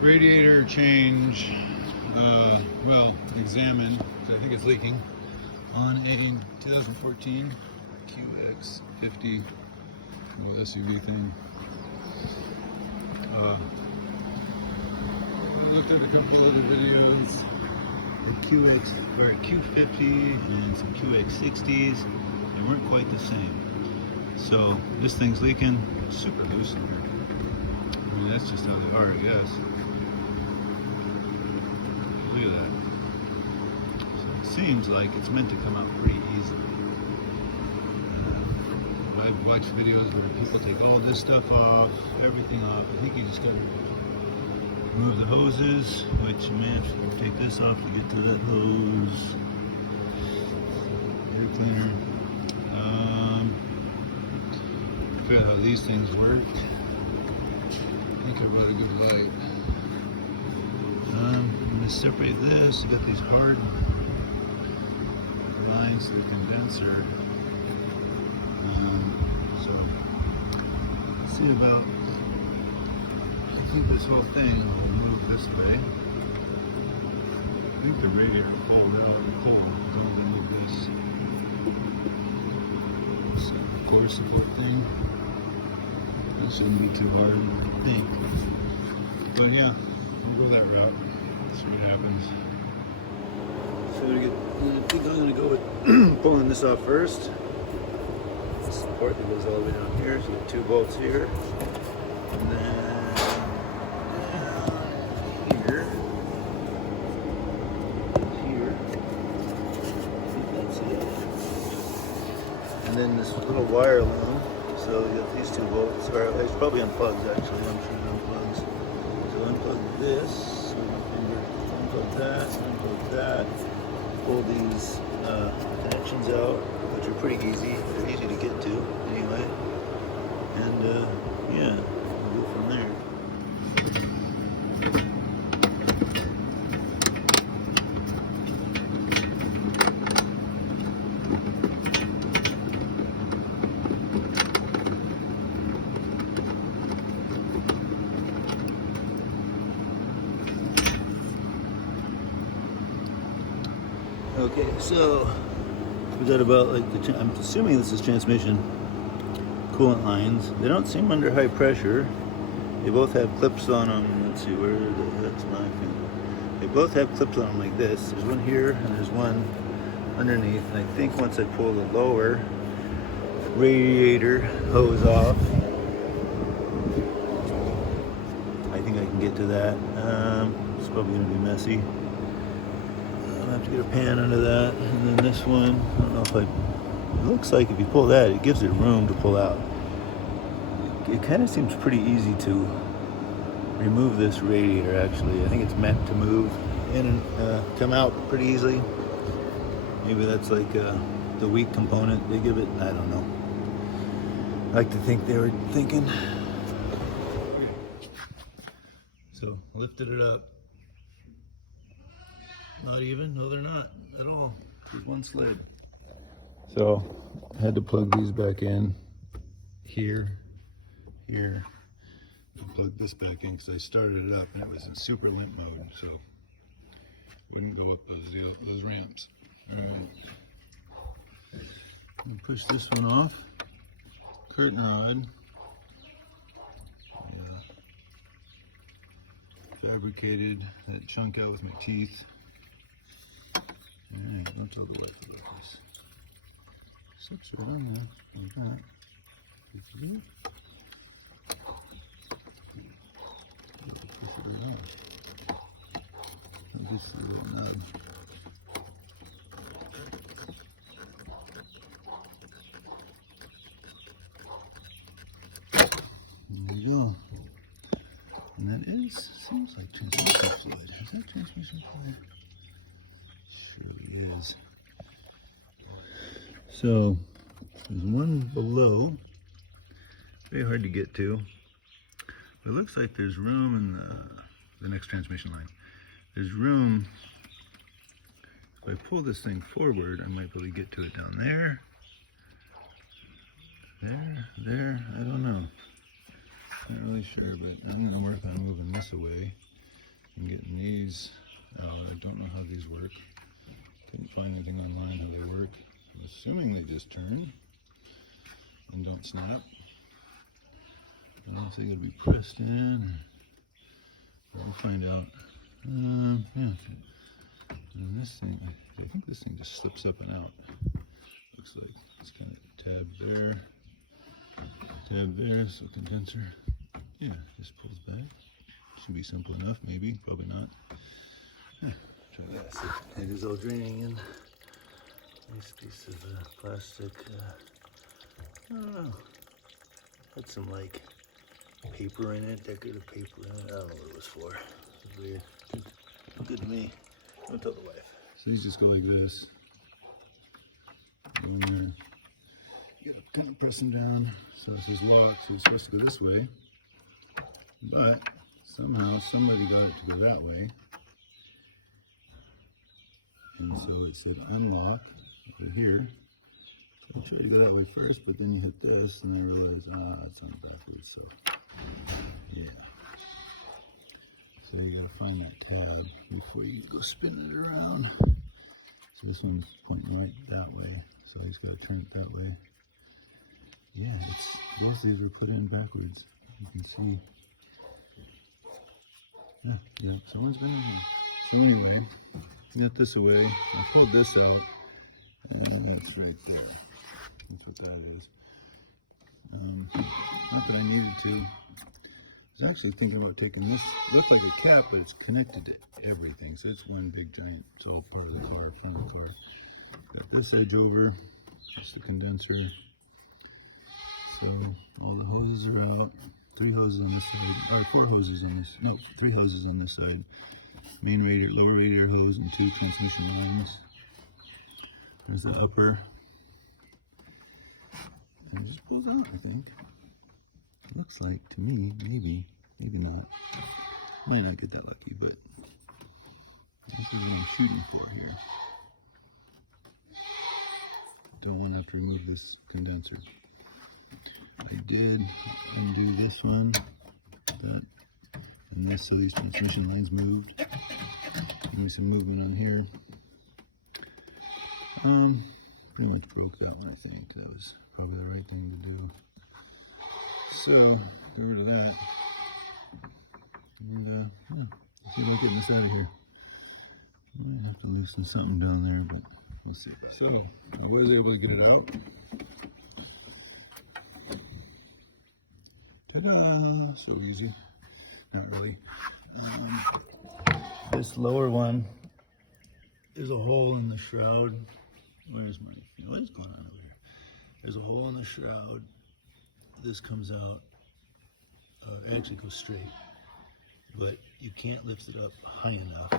Radiator change, well, examine, because I think it's leaking, on a 2014 QX50 little SUV thing. I looked at a couple other videos, the Q50 and some QX60s, they weren't quite the same. So this thing's leaking super loose in here. I mean, that's just how they are, I guess. Look at that. So it seems like it's meant to come out pretty easily. I've watched videos where people take all this stuff off, everything off. I think you just gotta remove the hoses, which, man, take this off to get to that hose. Air cleaner. I forget how these things work. I think I really good light. I'm going to separate this. You got these hard lines to the condenser. So let's see about. I think this whole thing will move this way. I think the radiator will fold out and pull. So I'm going to move this. So the core support thing. That shouldn't be too hard, I think. But yeah, we'll go that route. See what happens. So I think I'm going to go with pulling this off first. The support that goes all the way down here. So you have 2 bolts here. And then here. I think that's it. And then this little wire loom. So you got these 2 bolts, or it's probably unplugs actually, I'm sure it unplugs. So unplug this, with my finger, unplug that, unplug that. Pull these connections out, which are pretty easy. They're easy to get to anyway. And yeah, we'll go from there. Okay, so we got about like I'm assuming this is transmission coolant lines. They don't seem under high pressure. They both have clips on them. Let's see, where the heck's my finger? They both have clips on them like this. There's one here and there's one underneath. And I think once I pull the lower radiator hose off, I think I can get to that. It's probably going to be messy. I have to get a pan under that, and then this one, I don't know if it looks like if you pull that, it gives it room to pull out. It kind of seems pretty easy to remove this radiator, actually. I think it's meant to move in and come out pretty easily. Maybe that's like the weak component they give it, I don't know. I like to think they were thinking. So, lifted it up. Not even? No, they're not at all. Just one sled. So I had to plug these back in here, and plug this back in because I started it up and it was in super limp mode, so it wouldn't go up those ramps. All right. Push this one off. Curtain fabricated that chunk out with my teeth. Alright, don't tell the wife about this. Slips right on there, like that. Push it right on. Just a little nub. There you go. And that seems like transmission fluid. Is that transmission fluid? Surely is. So there's one below, very hard to get to. It looks like there's room in the next transmission line. There's room. If I pull this thing forward, I might be able to get to it down there. There, I don't know. Not really sure, but I'm going to work on moving this away. I'm getting these out. I don't know how these work. Couldn't find anything online how they work. I'm assuming they just turn and don't snap. I don't think it'll be pressed in. We'll find out. Yeah. And this thing, I think this thing just slips up and out. Looks like it's kind of tab there, so condenser. Yeah, just pulls back. Should be simple enough, maybe, probably not. Yeah, try that. So it is all draining in. Nice piece of plastic. I don't know. Had some like paper in it, decorative paper in it. I don't know what it was for. It was weird. Good to me. Don't tell the wife. So these just go like this. Go in there. You gotta kind of press them down. So this is locked, so it's supposed to go this way. But somehow somebody got it to go that way. And so it said unlock over here. I tried to go that way first, but then you hit this, and I realized, it's on backwards, so yeah. So you gotta find that tab before you go spinning it around. So this one's pointing right that way, so you just gotta turn it that way. Yeah, both of these are put in backwards. You can see. Yeah, someone's been in here. So anyway, got this away, I pulled this out, and it's right there. That's what that is. Not that I needed to. I was actually thinking about taking this, looked like a cap, but it's connected to everything. So it's one big giant, it's all part of the car, front of the car. Got this edge over, that's the condenser. So all the hoses are out. 3 hoses on this side, or 4 hoses on this, no, 3 hoses on this side. Main radiator, lower radiator hose, and 2 transmission lines. There's the upper. And it just pulls out, I think. Looks like to me, maybe not. Might not get that lucky, but this is what I'm shooting for here. Don't want to have to remove this condenser. I did undo this one, that, and this, so these transmission lines moved. There's some movement on here. Pretty much broke that one, I think. That was probably the right thing to do. So, get rid of that. And, let's see if I'm getting this out of here. I might have to loosen something down there, but we'll see. So, I was able to get it out. Ta-da! So easy. Not really. This lower one, there's a hole in the shroud. Where's my, what is going on over here? There's a hole in the shroud. This comes out, it actually goes straight, but you can't lift it up high enough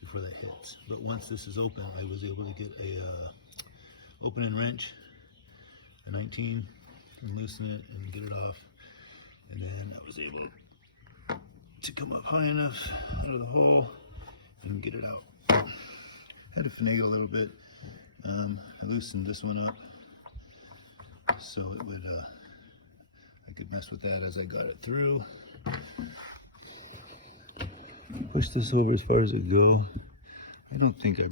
before that hits. But once this is open, I was able to get a opening wrench, a 19, and loosen it and get it off. And then I was able to come up high enough out of the hole and get it out. Had to finagle a little bit. I loosened this one up so it would, I could mess with that as I got it through. Push this over as far as it go. I don't think I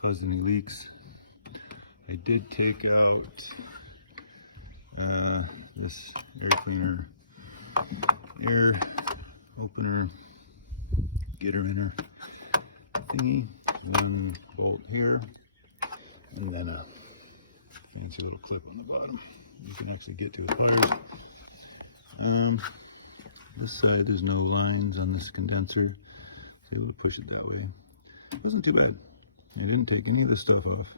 caused any leaks. I did take out this air cleaner, air opener, getter inner thingy, one bolt here, and then a fancy little clip on the bottom. You can actually get to it hard. This side, there's no lines on this condenser, so able to push it that way. It wasn't too bad. I didn't take any of this stuff off.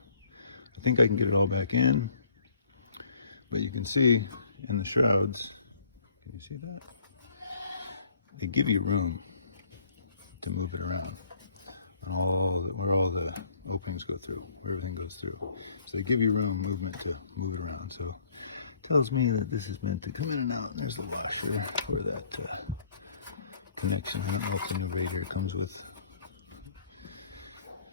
I think I can get it all back in, but you can see in the shrouds, can you see that? They give you room to move it around. Where all the openings go through, where everything goes through. So they give you room, movement to move it around. So it tells me that this is meant to come in and out. And there's the washer for that connection. That's an innovator. It comes with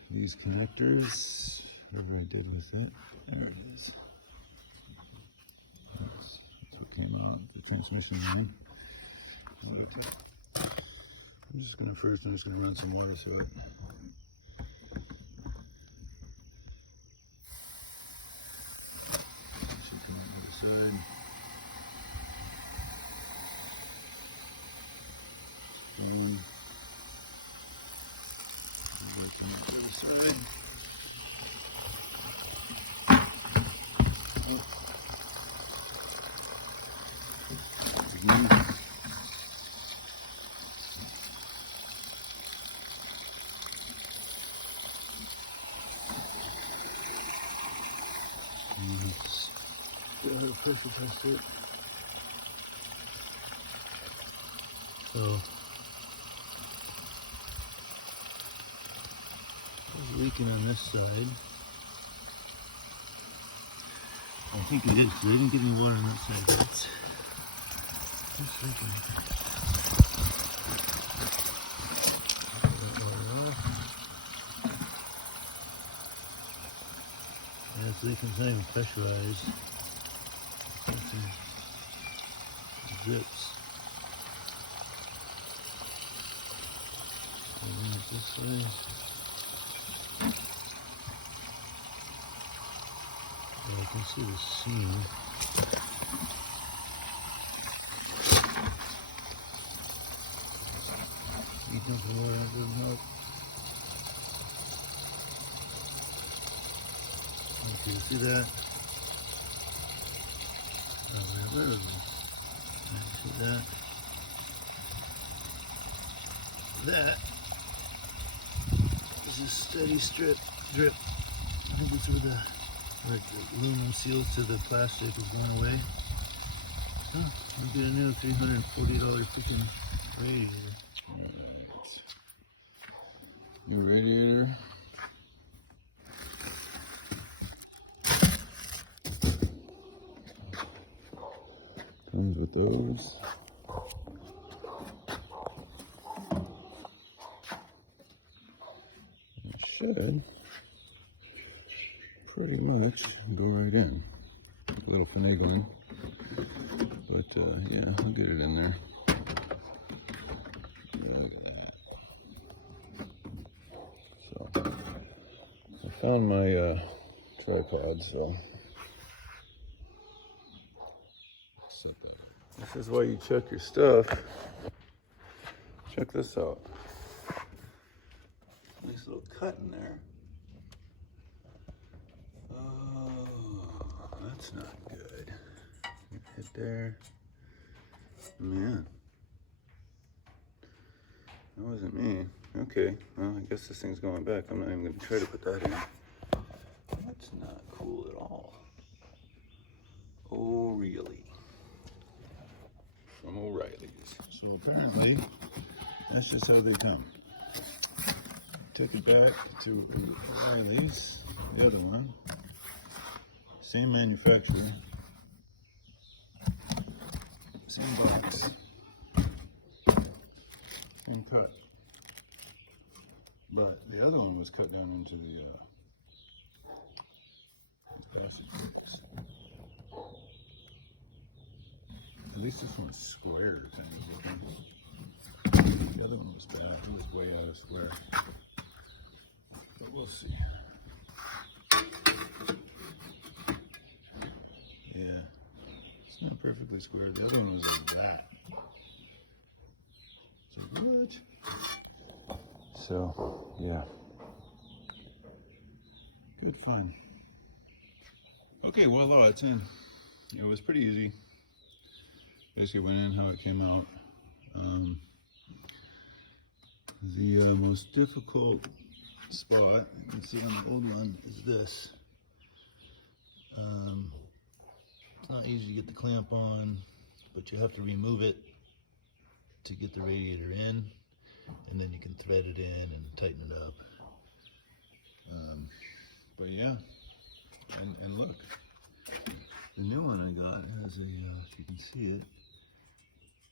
these connectors. Whatever I did with it. There it is. That's what came out, the transmission line. Okay. I'm just gonna run some water through it. Should come on the other side. Working on the other side. Oh. Again. Pressure test it. So it's leaking on this side. I think it is because I didn't get any water on that side. That's leaking. That water off. Yeah, it's leaking. It's not even pressurized. Zips. And this way. I can see the seam. You think the water doesn't help? Okay, you see that? Where is it? See that? That is a steady drip maybe through the, where the aluminum seals to the plastic is going away. Oh, we get a new $340 freaking radiator. Alright. New radiator. Comes with those. It should pretty much go right in. A little finagling, but yeah, I'll get it in there. Look at that. So I found my tripod, so set that. This is why you check your stuff. Check this out. Nice little cut in there. Oh, that's not good. Hit there. Man. That wasn't me. Okay, well, I guess this thing's going back. I'm not even going to try to put that in. That's not cool at all. Oh, really? From O'Reilly's. So apparently, that's just how they come. Took it back to O'Reilly's, the other one. Same manufacturer. Same box. Same cut. But the other one was cut down into the plastic bits. At least this one's square kind of looking. The other one was bad. It was way out of square. But we'll see. Yeah. It's not perfectly square. The other one was like that. So what? So, yeah. Good fun. Okay, voila, it's in. It was pretty easy. Basically went in how it came out. The most difficult spot, you can see on the old one, is this. It's not easy to get the clamp on, but you have to remove it to get the radiator in, and then you can thread it in and tighten it up. But yeah, and look, the new one I got has a, if you can see it,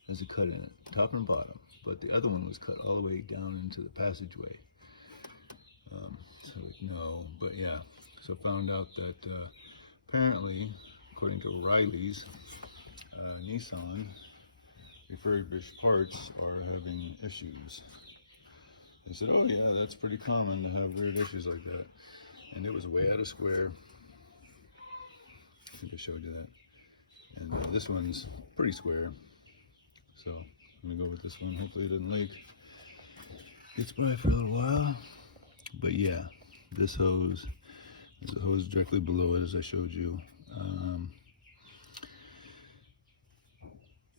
has a cut in it, top and bottom, but the other one was cut all the way down into the passageway. So no, but yeah, so found out that apparently, according to O'Reilly's, Nissan refurbished parts are having issues. They said, oh yeah, that's pretty common to have weird issues like that. And it was way out of square. I think I showed you that. And this one's pretty square. So I'm gonna go with this one. Hopefully it doesn't leak. Gets by for a little while. But yeah, this hose, there's a hose directly below it as I showed you.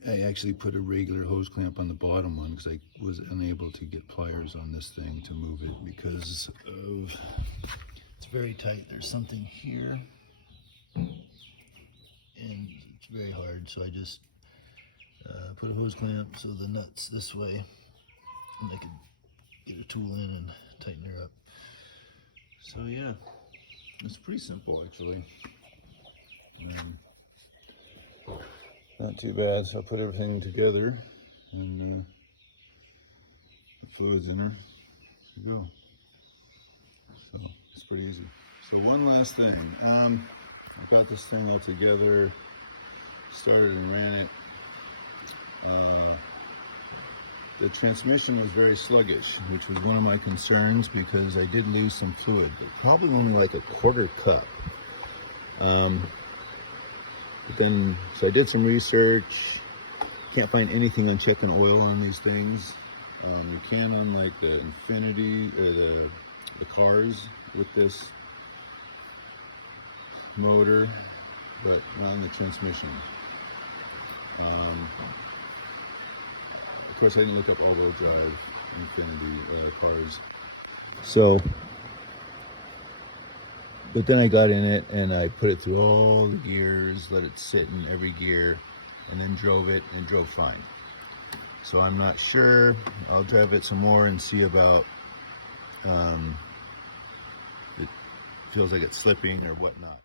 I actually put a regular hose clamp on the bottom one because I was unable to get pliers on this thing to move it because of, it's very tight. There's something here and it's very hard, so I just put a hose clamp so the nut's this way and I could get a tool in and tighten her up. So yeah, it's pretty simple actually. Not too bad, so I'll put everything together and the fluids in her to go. So it's pretty easy. So one last thing, I've got this thing all together, started and ran it. The transmission was very sluggish, which was one of my concerns because I did lose some fluid, but probably only like a quarter cup. But then, so I did some research. Can't find anything on checking oil on these things. You can on like the Infinity or the cars with this motor, but not on the transmission. Of course, I didn't look up all-wheel drive Infinity cars. So, but then I got in it and I put it through all the gears, let it sit in every gear, and then drove it and drove fine. So I'm not sure. I'll drive it some more and see about it feels like it's slipping or whatnot.